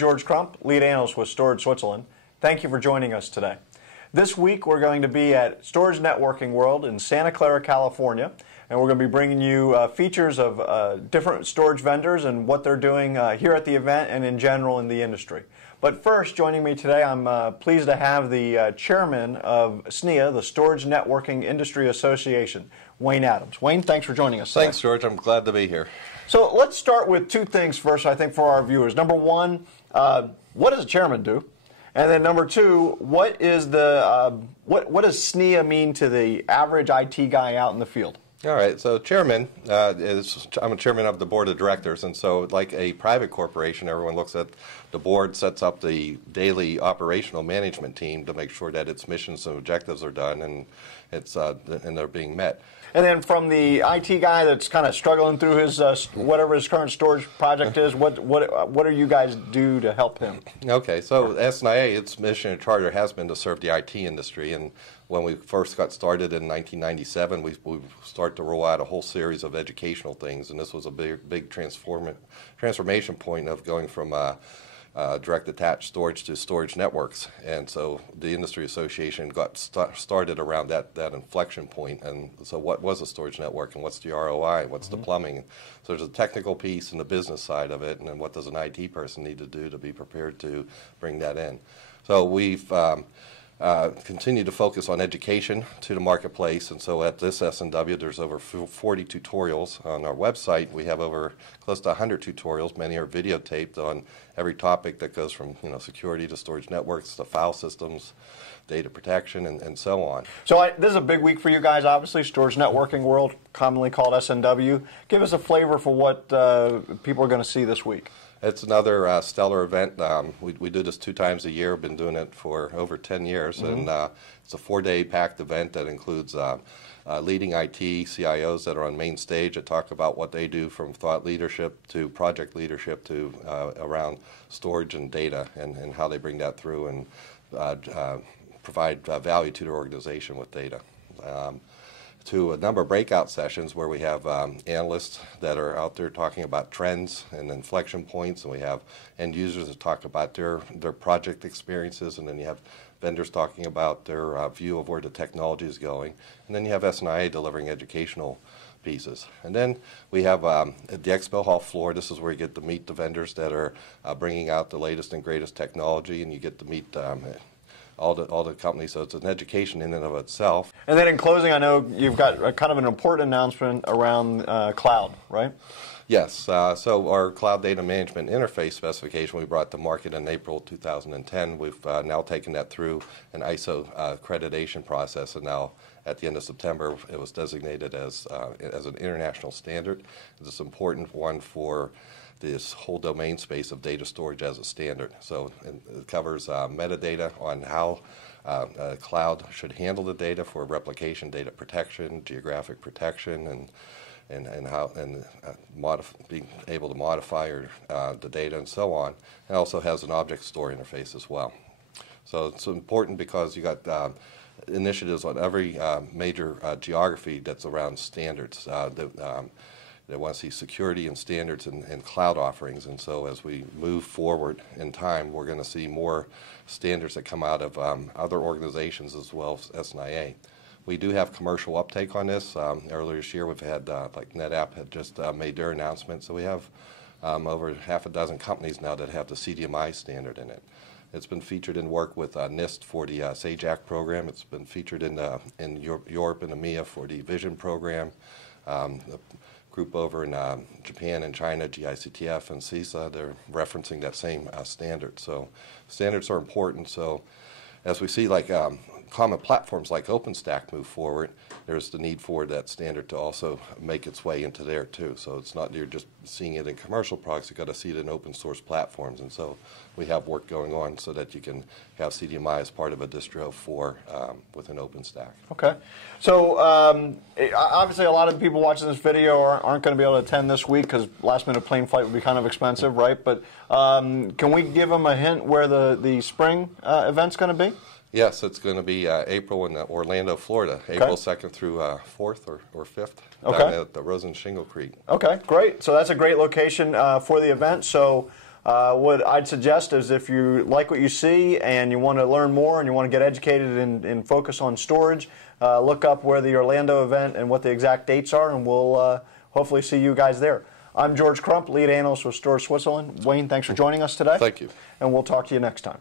George Crump, lead analyst with Storage Switzerland. Thank you for joining us today. This week we're going to be at Storage Networking World in Santa Clara, California, and we're going to be bringing you features of different storage vendors and what they're doing here at the event and in general in the industry. But first, joining me today, I'm pleased to have the chairman of SNIA, the Storage Networking Industry Association, Wayne Adams. Wayne, thanks for joining us today. Thanks, George. I'm glad to be here. So let's start with two things first, I think, for our viewers. Number one, what does a chairman do? And then number two, what is the what does SNIA mean to the average IT guy out in the field? All right. So chairman I'm a chairman of the board of directors, and so like a private corporation, everyone looks at the board, sets up the daily operational management team to make sure that its missions and objectives are done and they're being met. And then from the IT guy that's kind of struggling through his whatever his current storage project is, what do you guys do to help him? Okay, so SNIA, its mission and charter has been to serve the IT industry, and when we first got started in 1997, we started to roll out a whole series of educational things, and this was a big transformation point of going from direct attached storage to storage networks. And so the industry association got started around that inflection point. And so what was a storage network, and what's the ROI, what's the plumbing? So there's a technical piece and the business side of it, and then what does an IT person need to do to be prepared to bring that in. So we've continue to focus on education to the marketplace, and so at this SNW there's over 40 tutorials on our website. We have over close to 100 tutorials. Many are videotaped on every topic that goes from security to storage networks to file systems, data protection, and so on. So this is a big week for you guys, obviously. Storage Networking World, commonly called SNW. Give us a flavor for what people are going to see this week. It's another stellar event. We do this 2 times a year. We've been doing it for over 10 years. And it's a 4-day packed event that includes leading IT CIOs that are on main stage that talk about what they do, from thought leadership to project leadership to around storage and data, and how they bring that through and provide value to their organization with data. To a number of breakout sessions where we have analysts that are out there talking about trends and inflection points, and we have end users that talk about their project experiences, and then you have vendors talking about their view of where the technology is going, and then you have SNIA delivering educational pieces. And then we have at the Expo Hall floor, this is where you get to meet the vendors that are bringing out the latest and greatest technology, and you get to meet all the companies, so it's an education in and of itself. And then in closing, I know you've got kind of an important announcement around cloud, right? Yes, so our cloud data management interface specification we brought to market in April 2010. We've now taken that through an ISO accreditation process, and now at the end of September it was designated as an international standard. It's an important one for this whole domain space of data storage as a standard. So it covers metadata on how cloud should handle the data for replication, data protection, geographic protection, and how being able to modify the data and so on. It also has an object store interface as well. So it's important because you got initiatives on every major geography that's around standards. They want to see security and standards and cloud offerings, and so as we move forward in time, we're going to see more standards that come out of other organizations as well as SNIA. We do have commercial uptake on this. Earlier this year, we've had like NetApp had just made their announcement, so we have over half a dozen companies now that have the CDMI standard in it. It's been featured in work with NIST for the SAGE program. It's been featured in Europe and EMEA for the Vision program. The group over in Japan and China, GICTF and CISA, they're referencing that same standard. So standards are important. So as we see like common platforms like OpenStack move forward, there's the need for that standard to also make its way into there too. So it's not you're just seeing it in commercial products, you've got to see it in open source platforms. And so we have work going on so that you can have CDMI as part of a distro with an OpenStack. Okay. So obviously a lot of the people watching this video aren't going to be able to attend this week because last minute plane flight would be kind of expensive, right? But can we give them a hint where the spring event's going to be? Yes, it's going to be April in Orlando, Florida, okay. April 2nd through 4th or 5th, okay. Down at the Rosen Shingle Creek. Okay, great. So that's a great location for the event. So What I'd suggest is if you like what you see and you want to learn more and you want to get educated and focus on storage, look up where the Orlando event and what the exact dates are, and we'll hopefully see you guys there. I'm George Crump, lead analyst with Storage Switzerland. Wayne, thanks for joining us today. Thank you. And we'll talk to you next time.